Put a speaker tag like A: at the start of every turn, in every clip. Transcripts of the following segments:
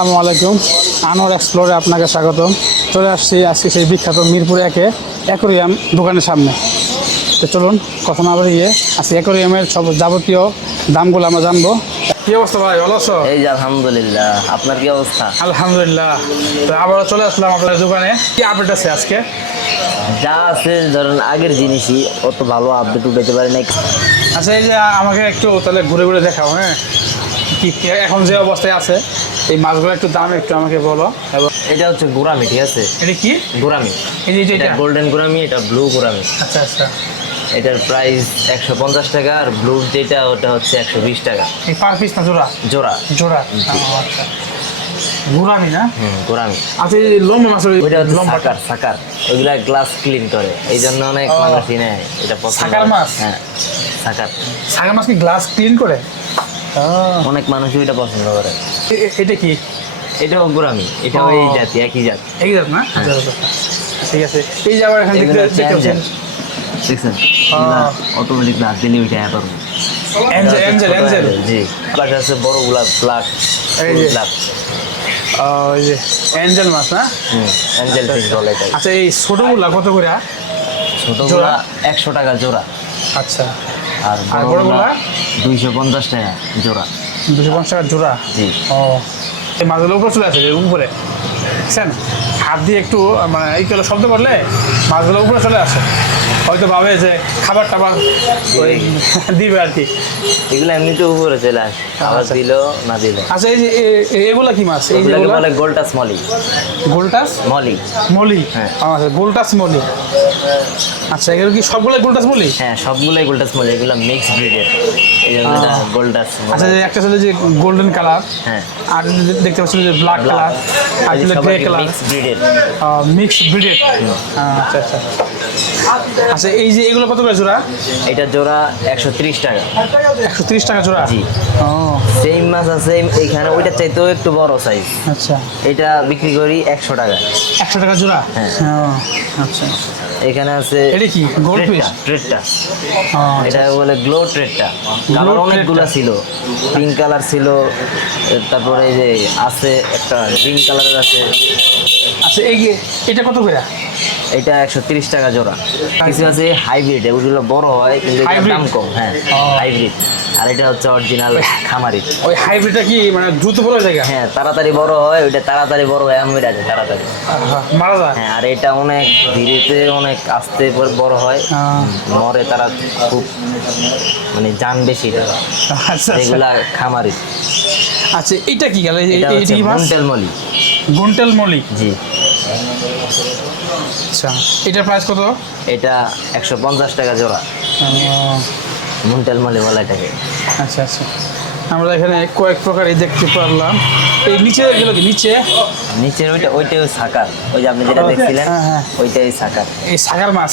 A: আলাইকুম। আনোয়ার এক্সপ্লোরে আপনাকে স্বাগত। চলে আসছি আজকে সেই বিখ্যাত মিরপুর একে অ্যাকোরিয়াম দোকানের সামনে। তো চলুন কথা না বাড়িয়ে আজকে অ্যাকোরিয়ামের সব যাবতীয় দামগুলো আমরা জানব। কি অবস্থা ভাই ভালো আছো?
B: এই যে আলহামদুলিল্লাহ আপনার কি অবস্থা?
A: আলহামদুলিল্লাহ। তো আবারও চলে আসলাম আপনার দোকানে। কি আপডেট আছে আজকে?
B: যা আছে ধরেন আগের জিনিসই অত ভালো আপডেট উঠাতে পারি না
A: আচ্ছা এই যে আমাকে একটু তাহলে ঘুরে ঘুরে দেখাও হ্যাঁ? কি এখন যে অবস্থায় আছে। এই মাছগুলো একটু দাম একটু আমাকে বলো। এবং
B: এটা হচ্ছে গোরামি ঠিক আছে?
A: এটা কি?
B: গোরামি
A: এই যে
B: এটা গোল্ডেন গোরামি এটা ব্লু গোরামি
A: আচ্ছা আচ্ছা।
B: এটার প্রাইস একশো পঞ্চাশ টাকা আর ব্লু যেটা ওটা হচ্ছে একশো বিশ টাকা।
A: পার পিস না জোড়া?
B: জোড়া।
A: জোড়া? আচ্ছা। ঘুরামি না?
B: হুম গোরামি
A: আচ্ছা এই লম্বা মাছ
B: ওইটা
A: লম্বা
B: সাকার সাকার। ওইগুলা গ্লাস ক্লিন করে। এই জন্য অনেক। মানুষই নেয় এটা পছন্দ
A: সাকার মাছ?
B: হ্যাঁ সাকার।
A: সাগা মাছ কি গ্লাস ক্লিন করে?
B: অনেক মানুষই এটা পছন্দ করে।
A: এটা কি?
B: এটাও গোরামি এটাও
A: ও।
B: এই জাতি একই জাত।
A: একই জাত না? আচ্ছা, আচ্ছা। ঠিক আছে। এই যে আবার এখান থেকে
B: দেখছেন। অটোমেটিক না দিলে ওইটা জি। পাশে আছে বড় গোলাপ ব্ল্যাক
A: এই যে।
B: গোলাপ
A: ও, যে মাছ না?
B: অ্যাঞ্জেল ফিশ বলে এটাই
A: আচ্ছা এই ছোটগুলা কত করে?
B: ছোট
A: জোড়া?
B: গোলা একশো টাকা জোড়া।
A: আচ্ছা।
B: আর
A: আর
B: বড়
A: বড়গুলা?
B: দুইশো পঞ্চাশ টাকা জোড়া।
A: দুশো পঞ্চাশ টাকা জোড়া?
B: জি।
A: ও এই মাছগুলো উপরে চলে আসে উপরে? বুঝছেন হাত দিয়ে একটু মানে এই করে শব্দ করলে মাছগুলো উপরে চলে আসে। হয়তো ভাবে যে খাবার টাবার ওই দিবে আর কি।
B: এগুলো এমনিতে উপরে চলে আসে। আবার
A: আচ্ছা।
B: দিল না দিল।
A: আচ্ছা এই যে এগুলা কি মাছ? এই যে
B: বলে গোলটাস মলি।
A: গোলটাস?
B: মলি।
A: মলি?
B: হ্যাঁ।
A: আচ্ছা গোলটাস মলি। আচ্ছা এগুলো কি সবগুলো গোলটাস মলি?
B: হ্যাঁ সবগুলোই গোলটাস মলি। এগুলো মিক্স ব্রিডের এই জন্য গোলটাস
A: আচ্ছা একটা ছিল যে গোল্ডেন কালার
B: হ্যাঁ।
A: আর দেখতে পাচ্ছিল যে ব্ল্যাক কালার আর গ্রে কালার
B: মিক্স ব্রিডের
A: মিক্স ব্রিডেড আচ্ছা আচ্ছা। আচ্ছা এই যে এগুলো কত করে জোড়া?
B: এটা জোড়া একশো ত্রিশ টাকা।
A: একশো তিরিশ টাকা জোড়া?
B: জি।
A: ও।
B: সেম মাছ আছে এখানে ওইটার চাইতেও একটু বড় সাইজ
A: আচ্ছা।
B: এটা বিক্রি করি একশো টাকা।
A: একশো টাকা জোড়া?
B: হ্যাঁ।
A: আচ্ছা।
B: এখানে আছে
A: এটা কি? গোল্ড ফিশ
B: ট্রেডটা এটা বলে গ্লো ট্রেডটা কালার অনেকগুলো ছিল। পিঙ্ক কালার ছিল। তারপরে এই যে আছে একটা গ্রিন কালারের আছে।
A: আচ্ছা এই এটা কত করে?
B: এটা একশো তিরিশ টাকা জোড়া। কিছু আছে হাইব্রিড ওগুলো বড় হয় কিন্তু দাম কম হ্যাঁ। হাইব্রিড আর এটা হচ্ছে অরিজিনাল খামারি।
A: ওই হাইব্রিডটা কি মানে দ্রুত বড় জায়গা
B: হ্যাঁ তাড়াতাড়ি বড় হয় ওইটা তাড়াতাড়ি বড় হয় আমি আছে তাড়াতাড়ি।
A: মারা যায়?
B: হ্যাঁ আর এটা অনেক ধীরেতে অনেক আস্তে বড় হয়। মরে তারা খুব মানে জান বেশি। এটা
A: আচ্ছা আচ্ছা।
B: এগুলা খামারি।
A: আচ্ছা এটা কি গেল?
B: মন্টেল মলি
A: গুন্টেল মলি
B: জি।
A: আচ্ছা এটার প্রাইস কত?
B: এটা একশো পঞ্চাশ টাকা জোড়া। মন্টেল মলি বলা এটাকে
A: আচ্ছা আচ্ছা। আমরা এখানে কয়েক প্রকারই দেখতে পারলাম। এই নিচে গেল কি? নিচে?
B: নিচের ওইটা ওইটাই ওই সাকার। ওই যে আপনি যেটা দেখছিলেন
A: হ্যাঁ, হ্যাঁ।
B: ওইটাই সাকার।
A: এই সাগার মাছ?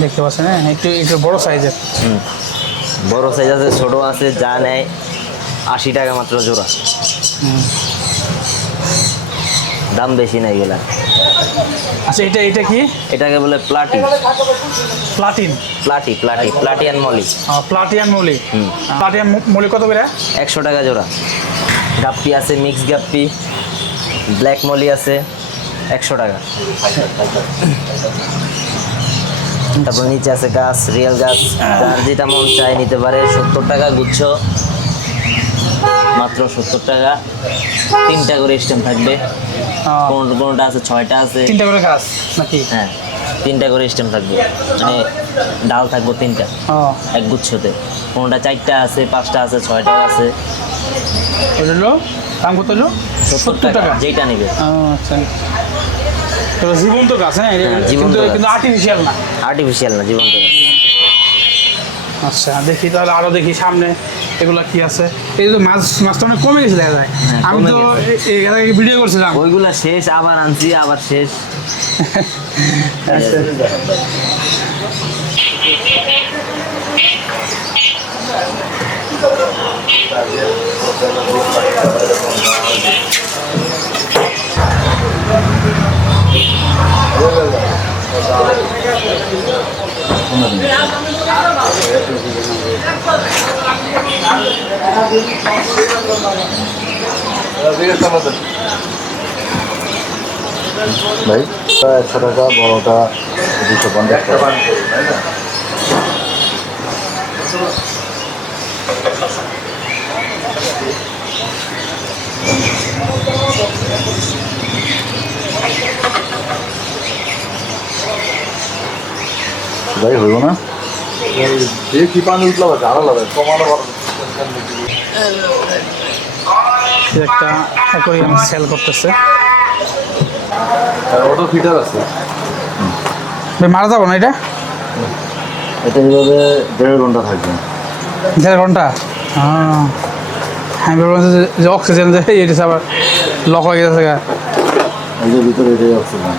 A: দেখতে পাচ্ছেন হ্যাঁ? একটু একটু বড় সাইজের।
B: হুম। বড় সাইজ আছে ছোট আছে যা নেয় আশি টাকা মাত্র জোড়া। দাম বেশি না এগুলা
A: আচ্ছা এটা এটা কি?
B: এটাকে বলে প্লাটি
A: প্লাটিন।
B: প্লাটি প্লাটি প্লাটিয়ান মলি
A: প্লাটিয়ান মলি। প্লাটিয়ান মলি কত করে?
B: একশো টাকা জোড়া। গাপ্পি আছে মিক্স গাপ্পি। ব্ল্যাক মলি আছে একশো টাকা। তারপর নিচে আছে গাছ রিয়েল গাছ। যার যেটা মন চাই নিতে পারে সত্তর টাকা গুচ্ছ। মাত্র সত্তর টাকা। তিনটা করে স্টেম থাকবে। কোনটা আছে ছয়টা আছে।
A: তিনটা করে গাছ নাকি?
B: হ্যাঁ তিনটা করে স্টেম থাকবে। মানে ডাল থাকব তিনটা এক গুচ্ছতে। কোনটা চারটা আছে পাঁচটা আছে ছয়টা আছে।
A: হলো? দাম কত হলো?
B: সত্তর টাকা যেটা নেবে।
A: আচ্ছা। জীবন্ত গাছ হ্যাঁ?
B: হ্যাঁ, জীবন্ত
A: কিন্তু কিন্তু আর্টিফিশিয়াল না।
B: আর্টিফিশিয়াল না জীবন্ত গাছ।
A: আচ্ছা দেখি তাহলে আরও দেখি সামনে। এগুলা কি আছে? এই তো মাছ মাছটা অনেক কমে গেছে দেখা যায়।
B: হ্যাঁ,
A: আমি তো ভিডিও করছিলাম।
B: ওইগুলা শেষ আবার আনছি আবার শেষ।
A: আচ্ছা।
C: ভাই একশো টাকা বড়টা দুশো পঞ্চাশ টাকা। ভাই হইব না।
D: কি পানি উঠল বা জানা লাগে কমানো
A: একটা অ্যাকোরিয়াম সেল করতেছে।
D: অটো ফিটার আছে।
A: ভাই মারা যাব না এটা?
C: এটা এইভাবে দেড় ঘণ্টা থাকবে।
A: দেড় ঘণ্টা? হ্যাঁ। আমি ভাবলাম যে- অক্সিজেন যে এটা আবার লক হয়ে গেছে।
C: এই যে ভিতরে এটাই অক্সিজেন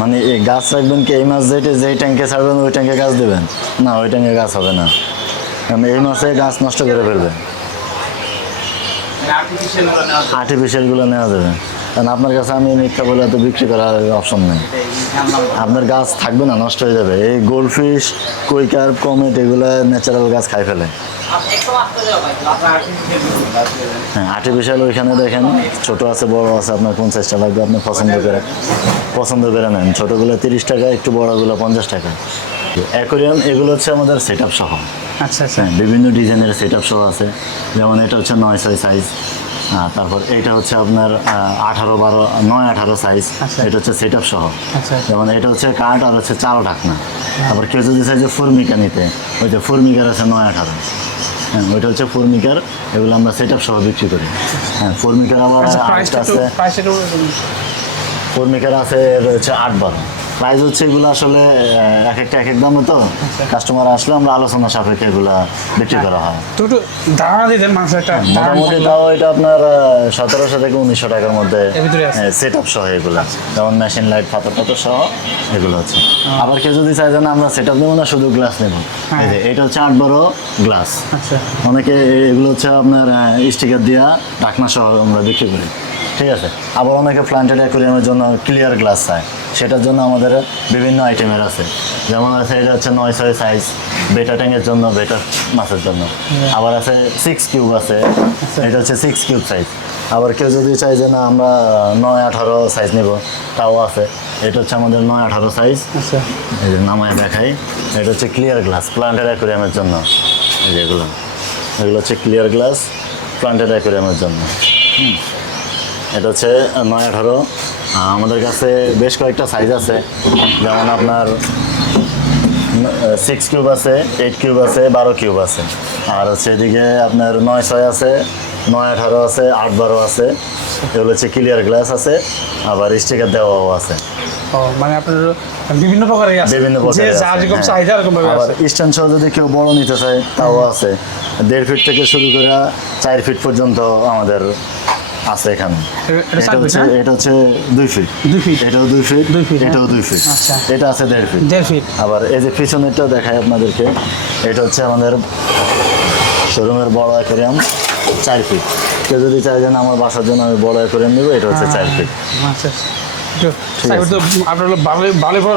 C: মানে এই গাছ রাখবেন কি, এই মাছ যেটা, যেই ট্যাঙ্কে ছাড়বেন, ওই ট্যাঙ্কে গাছ দেবেন? না, ওই ট্যাঙ্কে গাছ হবে না। কারণ এই মাসে গাছ নষ্ট করে ফেলবে। আর্টিফিশিয়ালগুলো নেওয়া যাবে। কারণ আপনার কাছে আমি মিথ্যা বলে তো বিক্রি করার অপশন নেই। আপনার গাছ থাকবে না, নষ্ট হয়ে যাবে। এই গোল্ডফিশ কুইকার কমেট এগুলো ন্যাচারাল গাছ খাই ফেলে। হ্যাঁ আর্টিফিশিয়াল ওইখানে দেখেন ছোট আছে বড় আছে আপনার কোন সাইজটা লাগবে আপনি পছন্দ করে পছন্দ করে নেন। ছোটোগুলো তিরিশ টাকা একটু বড়গুলো পঞ্চাশ টাকা। অ্যাকোরিয়াম এগুলো হচ্ছে আমাদের সেট আপ সহ।
A: আচ্ছা আচ্ছা।
C: হ্যাঁ বিভিন্ন ডিজাইনের সেট আপ সহ আছে। যেমন এটা হচ্ছে নয় ছয় সাইজ তারপর এটা হচ্ছে আপনার আঠারো বারো নয় আঠারো সাইজ
A: আচ্ছা।
C: এটা হচ্ছে সেট আপ সহ।
A: আচ্ছা।
C: যেমন এটা হচ্ছে কাঠ আর হচ্ছে চাল ঢাকনা। তারপর কেউ যদি চাই যে ফুরমিকা নিতে ওই যে ফুরমিকার আছে নয় আঠারো। হ্যাঁ ওইটা হচ্ছে ফর্মিকার এগুলো আমরা সেট আপ সহ বিক্রি করি। হ্যাঁ ফর্মিকার আবার
A: আচ্ছা
C: আছে ফর্মিকার আছে রয়েছে আট বারো। প্রাইস হচ্ছে এগুলো আসলে এক একটা এক এক দামে তো। কাস্টমার আসলে আমরা আলোচনা সাপেক্ষে এগুলো বিক্রি করা হয়।
A: তো একটু ধারণা দিতেন একটা
C: মোটামুটি তাও এটা আপনার সতেরোশো থেকে উনিশশো টাকার মধ্যে
A: আছে?
C: সেট আপ সহ এগুলো। যেমন মেশিন লাইট পাথর পাথর সহ এগুলো হচ্ছে আবার কেউ যদি চাই না আমরা সেট আপ নেব না শুধু গ্লাস নেব। এই যে এটা হচ্ছে আট বড় গ্লাস
A: আচ্ছা।
C: অনেকে এগুলো হচ্ছে আপনার স্টিকার দিয়া ঢাকনা সহ আমরা বিক্রি করি। ঠিক আছে। আবার অনেকে প্লান্টেড অ্যাকোরিয়ামের জন্য ক্লিয়ার গ্লাস চায়। সেটার জন্য আমাদের বিভিন্ন আইটেমের আছে। যেমন আছে এটা হচ্ছে নয় ছয় সাইজ বেটা ট্যাঙ্কের জন্য বেটা মাছের জন্য। আবার আছে সিক্স কিউব আছে। এটা হচ্ছে সিক্স কিউব সাইজ আবার কেউ যদি চাই যে না আমরা নয় আঠারো সাইজ নেব তাও আছে। এটা হচ্ছে আমাদের নয় আঠারো সাইজ
A: আচ্ছা।
C: এই যে নামায় দেখাই। এটা হচ্ছে ক্লিয়ার গ্লাস প্লান্টেড অ্যাকোরিয়ামের জন্য। এই যে এগুলো। এগুলো হচ্ছে ক্লিয়ার গ্লাস প্লান্টেড অ্যাকোরিয়ামের জন্য। হুম। এটা হচ্ছে নয় আঠারো আমাদের কাছে বেশ কয়েকটা সাইজ আছে। যেমন আপনার সিক্স কিউব আছে এইট কিউব আছে বারো কিউব আছে। আর হচ্ছে এদিকে আপনার নয় ছয় আছে নয় আঠারো আছে আট বারো আছে। এগুলো হচ্ছে ক্লিয়ার গ্লাস আছে আবার স্টিকার দেওয়াও আছে।
A: মানে আপনার বিভিন্ন প্রকারের আছে।
C: বিভিন্ন প্রকারের
A: যা যেরকম। চাহিদা এরকম ভাবে আছে।
C: স্ট্যান্ড সহ যদি কেউ বড় নিতে চায় তাও আছে। দেড় ফিট থেকে শুরু করে চার ফিট পর্যন্ত আমাদের আছে এখানে।
A: এটা
C: হচ্ছে এটা হচ্ছে দুই ফিট।
A: দুই feet?
C: এটাও দুই ফিট
A: দুই
C: এটাও
A: হ্যাঁ।
C: দুই ফিট।
A: আচ্ছা।
C: এটা আছে দেড় ফিট।
A: দেড় ফিট।
C: আবার এই যে পিছনেরটা দেখাই আপনাদেরকে এটা হচ্ছে আমাদের শোরুমের বড় অ্যাকোরিয়াম চার ফিট। কেউ যদি চাই যে না, আমার বাসার জন্য আমি বড় অ্যাকোরিয়াম নেব এটা হচ্ছে চার ফিট।
A: আচ্ছা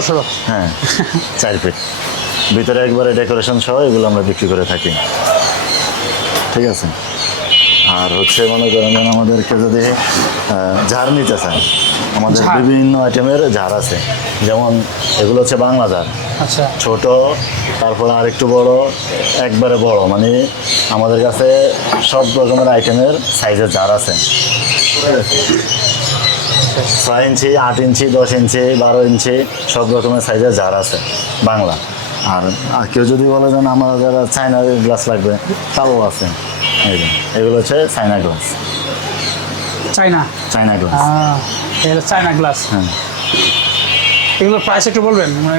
A: সড়ো
C: হ্যাঁ চার ফিট। ভিতরে একবারে ডেকোরেশন সহ এগুলো আমরা বিক্রি করে থাকি। ঠিক আছে? আর হচ্ছে মনে করেন যেন আমাদেরকে যদি ঝাড় নিতে চান আমাদের বিভিন্ন আইটেমের ঝাড় আছে। যেমন এগুলো হচ্ছে বাংলা ঝাড়।
A: আচ্ছা।
C: ছোট তারপর আরেকটু বড় একবারে বড়। মানে আমাদের কাছে সব রকমের আইটেমের সাইজের ঝাড় আছে। ছয় ইঞ্চি আট ইঞ্চি দশ ইঞ্চি বারো ইঞ্চি সব রকমের সাইজের ঝাড় আছে বাংলা। আর আর কেউ যদি বলে যে না, আমার যারা চায়না গ্লাস লাগবে তাও আছে। এগুলো হচ্ছে China glass
A: China
C: China glass
A: ah, এটা চাইনা গ্লাস
C: হ্যাঁ।
A: এগুলো প্রাইস একটু বলবেন? মানে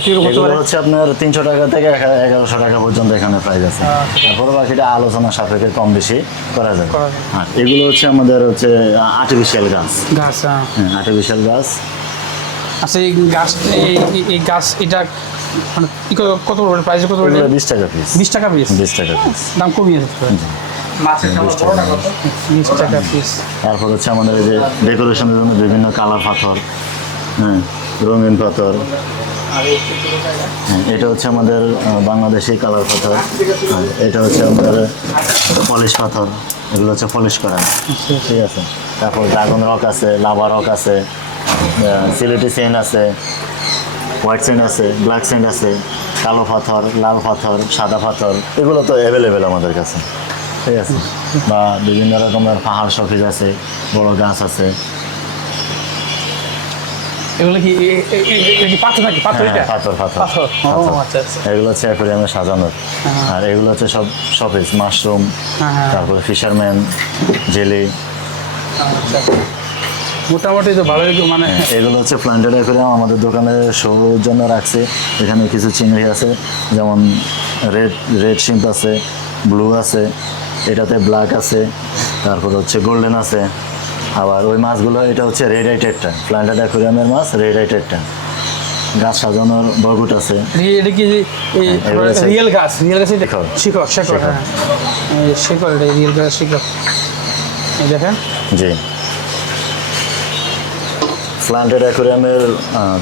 C: এগুলো হচ্ছে আপনার তিনশো টাকা থেকে এগারোশো টাকা পর্যন্ত এখানে প্রাইস আছে। তারপরে বাকিটা আলোচনা সাপেক্ষে কম বেশি করা যাবে।
A: করা
C: এগুলো হচ্ছে আমাদের হচ্ছে আর্টিফিশিয়াল গাছ
A: গাছ
C: হ্যাঁ। আর্টিফিশিয়াল গাছ
A: আচ্ছা এই গাছ এই গাছ এটা মানে কত- কত পড়বে? প্রাইস কত পড়বে?
C: বিশ টাকা পিস
A: বিশ টাকা পিস
C: বিশ টাকা পিস
A: দাম কমিয়ে দিতে পিস
C: তারপর হচ্ছে আমাদের এই যে ডেকোরেশনের জন্য বিভিন্ন কালার পাথর হ্যাঁ রঙিন পাথর। হ্যাঁ, এটা হচ্ছে আমাদের বাংলাদেশি কালার পাথর। আর এটা হচ্ছে আমাদের পলিশ পাথর। এগুলো হচ্ছে পলিশ করা। ঠিক আছে? তারপর ড্রাগন রক আছে লাভা রক আছে। সিলেটি সেন আছে হোয়াইট সেন্ট আছে ব্ল্যাক সেন্ট আছে কালো পাথর লাল পাথর সাদা পাথর এগুলো তো অ্যাভেলেবেল আমাদের কাছে। ঠিক আছে? বা বিভিন্ন রকমের পাহাড় শখিজ আছে বড় গাছ আছে।
A: এগুলো কি পাথর নাকি? পাথর
C: হ্যাঁ, পাথর পাথর।
A: আচ্ছা আচ্ছা।
C: এগুলো হচ্ছে অ্যাকোরিয়ামে সাজানোর আর এগুলো হচ্ছে সব মাশরুম
A: হ্যাঁ, হ্যাঁ।
C: তারপরে ফিশারম্যান জেলি
A: আচ্ছা। মোটামুটি তো ভালোই মানে
C: এগুলো হচ্ছে প্লান্টেড অ্যাকোরিয়াম আমাদের দোকানে শোর জন্য রাখছি। এখানে কিছু চিংড়ি আছে যেমন রেড রেড শিম্প আছে ব্লু আছে এটাতে ব্ল্যাক আছে তারপর হচ্ছে গোল্ডেন আছে। আবার ওই মাছগুলো এটা হচ্ছে রেড আইটেডটা প্লান্টেড অ্যাকোরিয়ামের মাছ রেড আইটেডটা গাছ সাজানোর বরগুট আছে।
A: এটা কি
C: হচ্ছে-
A: রিয়েল গাছ রিয়েল গাছ।
C: শিকড়
A: শিকড় শিকড়। হ্যাঁ। এই এটা রিয়েল গাছ শিকড়। দেখেন।
C: জি। প্লান্টেড অ্যাকোরিয়ামের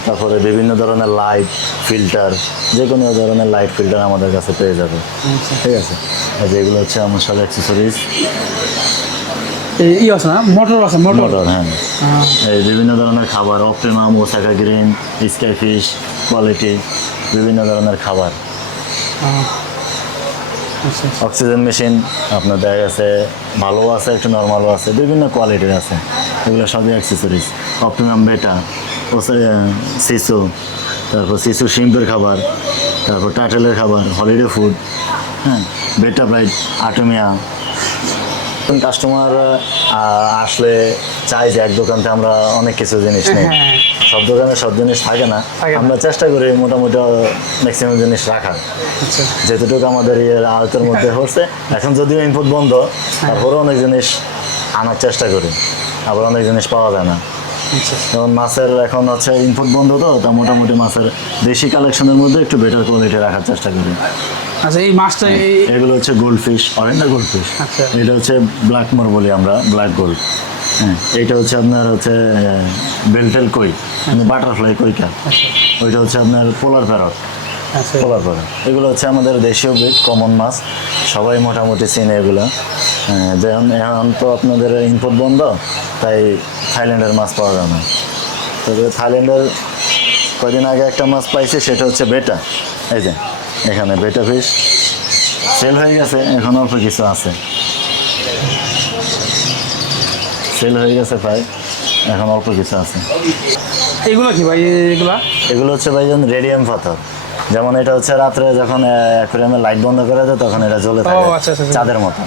C: তারপরে বিভিন্ন ধরনের লাইট ফিল্টার যে কোনো ধরনের লাইট ফিল্টার আমাদের কাছে পেয়ে যাবে। ঠিক আছে? আর যেগুলো হচ্ছে আমার সব অ্যাক্সেসরিজ
A: এই ই আছে না? মোটর আছে মোটর
C: হ্যাঁ। এই বিভিন্ন ধরনের খাবার optimum Osaka green sky fish quality বিভিন্ন ধরনের খাবার।
A: আচ্ছা।
C: অক্সিজেন মেশিন আপনার দেখা গেছে ভালো আছে একটু নর্মালও আছে বিভিন্ন কোয়ালিটির আছে। এগুলো সবই অ্যাক্সেসরিজ অপটিমাম বেটা ও শিশু তারপর শিশু শিম্পের খাবার তারপর টাটেলের খাবার হলিডে ফুড হ্যাঁ বেটা ব্রাইট আটমিয়া কাস্টমার আসলে চাই যে এক দোকান থেকে আমরা অনেক কিছু জিনিস নেই।
A: হ্যাঁ।
C: সব দোকানে সব জিনিস থাকে না। আমরা চেষ্টা করি মোটামুটি ম্যাক্সিমাম জিনিস রাখার।
A: আচ্ছা।
C: যেতটুকু আমাদের ইয়ের আয়তের মধ্যে হচ্ছে। এখন যদিও ইনপুট বন্ধ তারপরে অনেক জিনিস আনার চেষ্টা করি। আবার অনেক জিনিস পাওয়া যায় না। যেমন মাছের এখন হচ্ছে ইনপুট বন্ধ তো তা মোটামুটি মাছের দেশি কালেকশনের মধ্যে একটু বেটার কোয়ালিটি রাখার চেষ্টা করি।
A: আচ্ছা এই মাছটা
C: এগুলো হচ্ছে gold fish oranda gold fish
A: আচ্ছা।
C: এটা হচ্ছে ব্ল্যাক মোর বলি আমরা ব্ল্যাক গোল্ড হ্যাঁ এইটা হচ্ছে আপনার হচ্ছে বেলটেল কই বাটারফ্লাই কইকা ওইটা হচ্ছে আপনার পোলার প্যারট
A: আচ্ছা।
C: খোলার পরে এগুলো হচ্ছে আমাদের দেশীয় ব্রিড কমন মাছ। সবাই মোটামুটি চেনে এগুলো। হ্যাঁ, যেমন এখন তো আপনাদের ইনপুট বন্ধ তাই থাইল্যান্ডের মাছ পাওয়া যায় না। তবে থাইল্যান্ডের কদিন আগে একটা মাছ পাইছে সেটা হচ্ছে বেটা। এই যে এখানে বেটা ফিস সেল হয়ে গেছে এখন অল্প কিছু আছে। সেল হয়ে গেছে প্রায় এখন অল্প কিছু আছে।
A: এগুলো কি ভাই এগুলা?
C: এগুলো হচ্ছে ভাইজান রেডিয়াম পাথর। যেমন এটা হচ্ছে রাত্রে যখন অ্যাকোরিয়ামে লাইট বন্ধ করে দেয় তখন এটা জ্বলে থাকে
A: আচ্ছা, আচ্ছা, আচ্ছা।
C: চাঁদের মতো।